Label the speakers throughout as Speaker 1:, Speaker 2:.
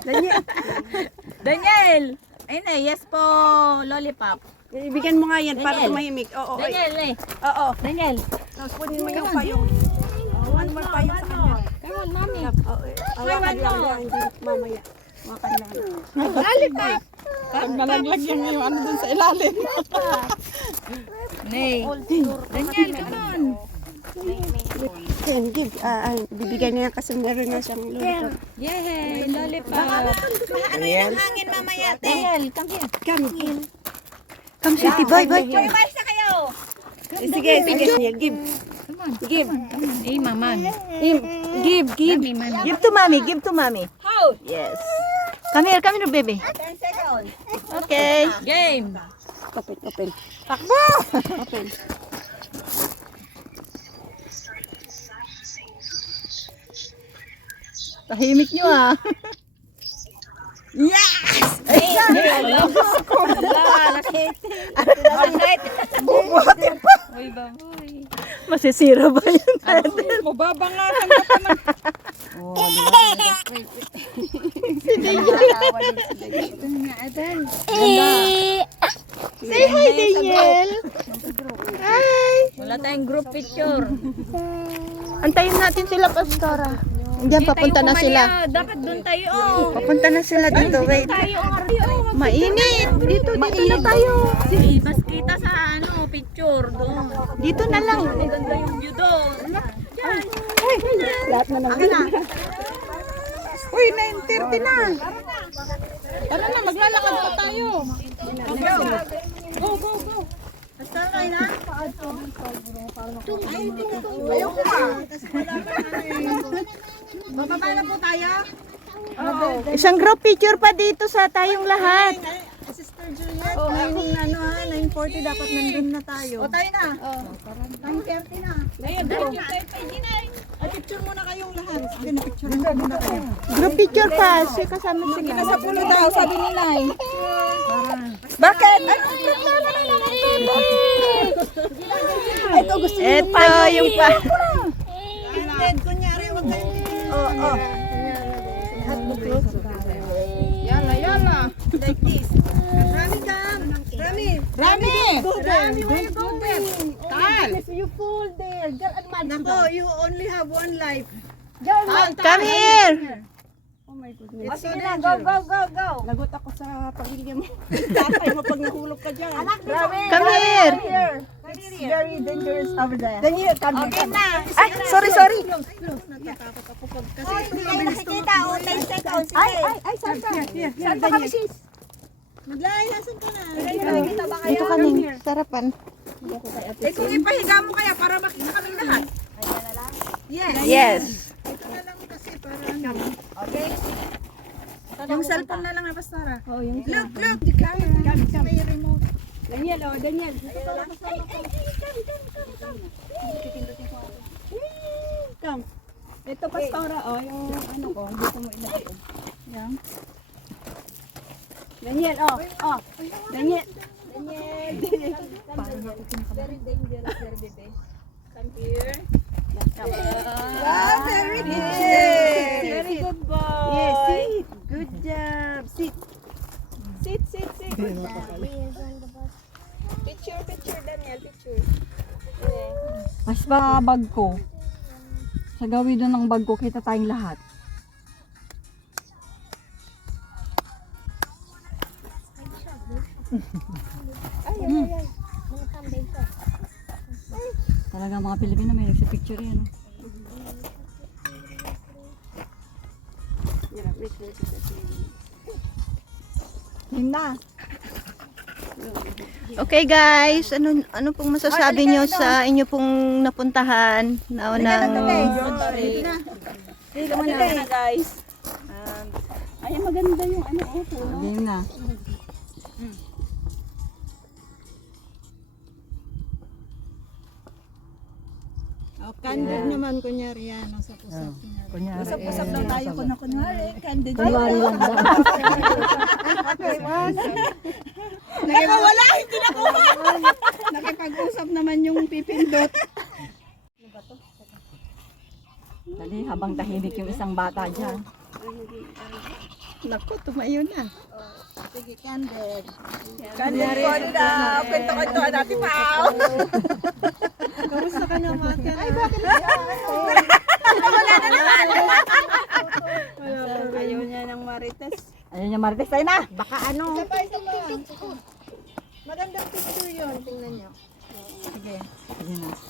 Speaker 1: Daniel,
Speaker 2: Daniel! Ayun eh, yes po, lollipop.
Speaker 1: ibigyan mo nga yan para
Speaker 2: Daniel.
Speaker 1: tumahimik. Oo, ay.
Speaker 2: Daniel, eh.
Speaker 1: Oo.
Speaker 2: Daniel.
Speaker 1: Tapos kunin mo yung payong. Oh, ano man payong sa kanya?
Speaker 2: Come on, mami.
Speaker 1: Oo. Hawakan lang yan, mamaya. Hawakan lang.
Speaker 2: Lollipop.
Speaker 3: Pag nalaglag yung yung ano dun sa ilalim.
Speaker 2: Nay. Daniel, come on.
Speaker 1: Yan, give. Ah, ah, bibigyan niya kasi meron na siyang lollipop.
Speaker 2: Yay, lollipop.
Speaker 4: Ano yan ang hangin mamaya, te?
Speaker 2: Daniel, come here.
Speaker 1: Come, come. Come, sweetie boy, boy.
Speaker 4: Umalis na kayo!
Speaker 1: Sige, sige. Daniel, give. Give.
Speaker 2: Eh, mama.
Speaker 1: Give, give, give.
Speaker 2: Mami, mami.
Speaker 5: Give to mommy, give to mommy.
Speaker 4: How?
Speaker 5: Yes. Come here, come here, baby.
Speaker 4: 10 seconds.
Speaker 5: Okay.
Speaker 2: Game.
Speaker 1: Open, open. Open.
Speaker 5: Tahimik nyo ah.
Speaker 2: Uy, baboy.
Speaker 5: Masisira ba yun?
Speaker 3: Mababangasan ka pa na.
Speaker 5: Say hi, Daniel. Hi.
Speaker 2: Wala tayong group picture.
Speaker 5: Antayin natin sila, Pastora. Diyan, papunta na sila.
Speaker 2: Dapat doon tayo. Oh.
Speaker 5: Papunta na sila dito. Wait.
Speaker 2: Tayo aryo.
Speaker 5: Mainit. Dito, dito na tayo.
Speaker 2: Eh, bas kita sa ano, picture doon.
Speaker 5: Dito na lang.
Speaker 2: Maganda yung view doon.
Speaker 1: Lahat na naman.
Speaker 3: Uy, 9.30 na. Tara na, maglalakad pa tayo. Go, go, go.
Speaker 4: Bababa na po tayo.
Speaker 5: Isang group picture pa dito sa tayong lahat.
Speaker 4: Sister Juliet. Oh, ngayong ano ha, 9.40 dapat nandun na tayo. O tayo na. Oh, 9.30 na. Ayun, Ay, picture muna kayong lahat. Sige, na picture muna kayo.
Speaker 5: Group picture pa. Si kasama sila.
Speaker 4: Nasa pulo daw, sabi ni Nay.
Speaker 5: Bakit?
Speaker 4: Ay, ito gusto niyo.
Speaker 5: Ito yung pa.
Speaker 4: Ted, kunyari, wag kayong titigil. Oo, oo.
Speaker 3: Yala, yala.
Speaker 4: Like this. Rami ka. Rami.
Speaker 3: Rami!
Speaker 4: Rami, where you go there?
Speaker 3: Tal!
Speaker 4: You fall there. Girl, and man. Nako, you only have one life.
Speaker 5: Come here.
Speaker 4: It's so dangerous. Go, go, go.
Speaker 1: Lagot ako sa pamilya mo. Tatay mo pag nahulog ka dyan.
Speaker 5: Come here.
Speaker 4: It's very dangerous over there.
Speaker 1: Daniel, come
Speaker 4: Okay na.
Speaker 5: Ay, sorry, sorry.
Speaker 4: Natatakot ako pag kasi hindi kayo nakikita. O, 10 seconds. Ay, ay,
Speaker 1: Ay, saan ka?
Speaker 4: Saan pa kami sis? Maglayasan ka na. Nakikita ba kayo?
Speaker 5: Dito kami. Sarapan.
Speaker 4: Eh kung ipahiga mo kaya para makita kami lahat. Yes.
Speaker 5: Yes.
Speaker 4: Ito na lang kasi para ano. Okay. Yung cellphone na lang na pastora.
Speaker 1: Oh, yung
Speaker 4: Look, look. Camera. Kasi may remote.
Speaker 1: Daniel, oh, Daniel. Dito ka lang. Come. Ito, pastora, oh, yung ano ko, dito mo ilagay. Yan. Daniel, oh, oh. Daniel. Daniel.
Speaker 4: Wow, Picture, picture, Daniel, picture.
Speaker 3: Mas ba bag ko? Sa gawin doon ng bag ko, kita tayong lahat. Talaga mga Pilipino may nagsa-picture yan. oh.
Speaker 5: Okay guys, ano ano pong masasabi nyo sa inyo pong napuntahan? Na unang
Speaker 4: Dito mo na, guys.
Speaker 1: Ay, maganda yung ano, oh.
Speaker 3: Game na.
Speaker 4: Oh, candid naman, kunyari yan. Nasa pusap.
Speaker 3: Kunyari.
Speaker 4: Usap-usap lang tayo kung na kunyari. Candid.
Speaker 3: Kunwari lang daw.
Speaker 4: Nakawala, hindi nakuha. Nakipag-usap naman yung pipindot.
Speaker 3: Dali, habang tahimik yung isang bata dyan.
Speaker 5: Naku, tumayo na.
Speaker 4: Sige, candid.
Speaker 2: Candid ko na. Kwento-kwento natin pa.
Speaker 4: Kamusta ka naman? Ay, bakit?
Speaker 1: Ayaw niya ng marites.
Speaker 3: Ayun yung Marites, tayo na.
Speaker 4: Baka ano? Magandang picture yun. Tingnan nyo.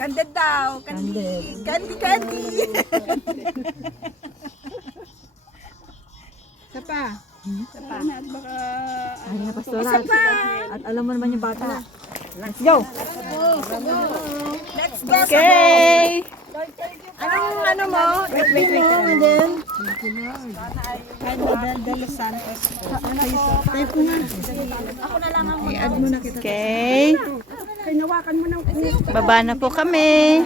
Speaker 2: Candid daw. Candy. Candy, candy.
Speaker 4: Isa pa.
Speaker 1: Sana at baka...
Speaker 3: Ayun na, pastora. At alam mo naman yung bata. Let's go.
Speaker 2: Let's go.
Speaker 5: Okay.
Speaker 4: Anong ano mo? Wait, wait, wait. Mo, and then? Ano, Del De Los Santos. Type ko nga. I-add mo na kita.
Speaker 5: Okay.
Speaker 1: Hinawakan mo ng...
Speaker 5: Baba na po kami.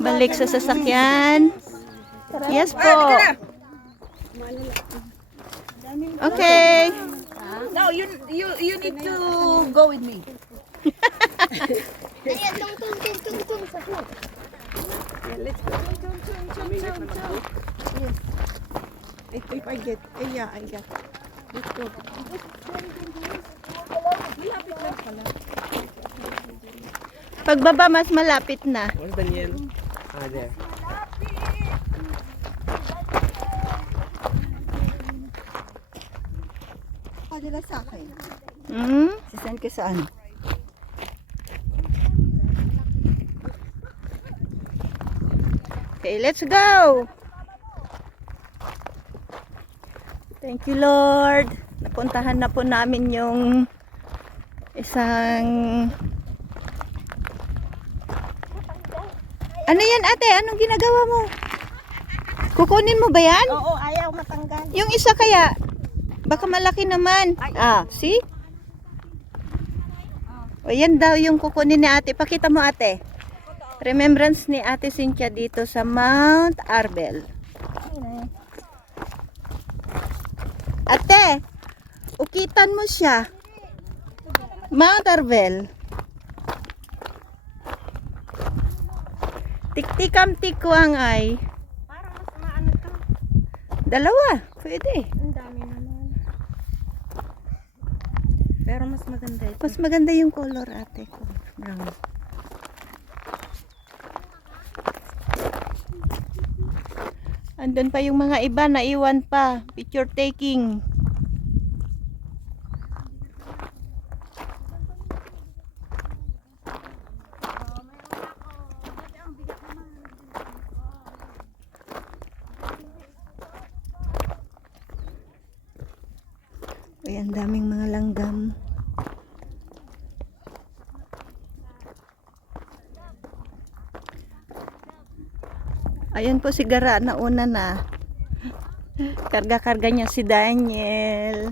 Speaker 5: Balik sa sasakyan. Yes po. Okay.
Speaker 2: No, you you you need to go with me.
Speaker 4: If, if I get, yeah, I get. Let's go.
Speaker 5: Pagbaba mas malapit na.
Speaker 6: Where's Daniel? Ah, there.
Speaker 4: Padala sa akin.
Speaker 5: Hmm?
Speaker 3: Sisend ko saan?
Speaker 5: Okay, let's go. Thank you, Lord. Napuntahan na po namin yung isang... Ano yan, ate? Anong ginagawa mo? Kukunin mo ba yan?
Speaker 4: Oo, ayaw matanggal.
Speaker 5: Yung isa kaya, baka malaki naman. Ah, see? O yan daw yung kukunin ni ate. Pakita mo ate. Remembrance ni ate Cynthia dito sa Mount Arbel. Ate, ukitan mo siya. Mount Arbel. Tiktikam tikwang ay.
Speaker 4: Parang mas maano to.
Speaker 5: Dalawa, pwede.
Speaker 4: Ang dami naman. Pero mas maganda ito.
Speaker 5: Mas maganda yung color ate ko. Brown. Andun pa yung mga iba na iwan pa. Picture taking. Ay, ang daming mga langgam. Ayan po si Gara na una na. Karga-karga niya si Daniel.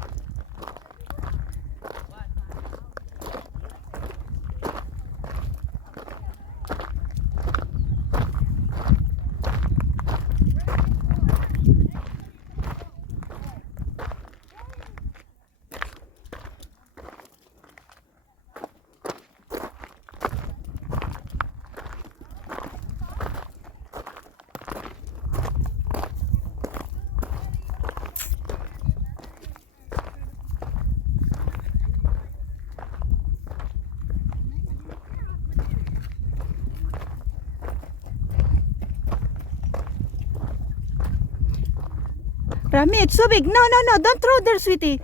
Speaker 5: Rami, it's so big. No, no, no. Don't throw there, sweetie.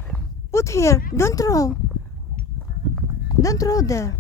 Speaker 5: Put here. Don't throw. Don't throw there.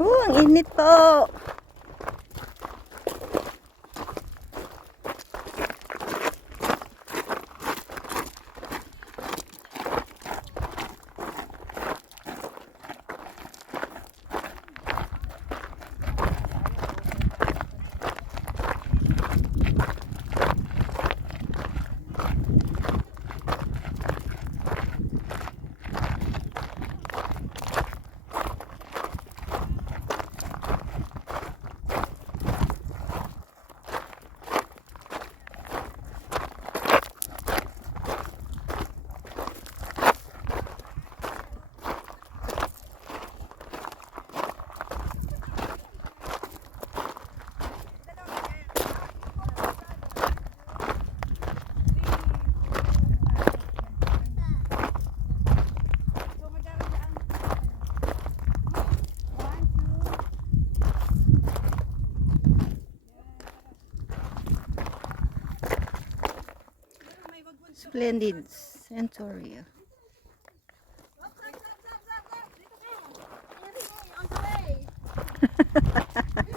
Speaker 5: Oh, ang init po. Splendid Centauria.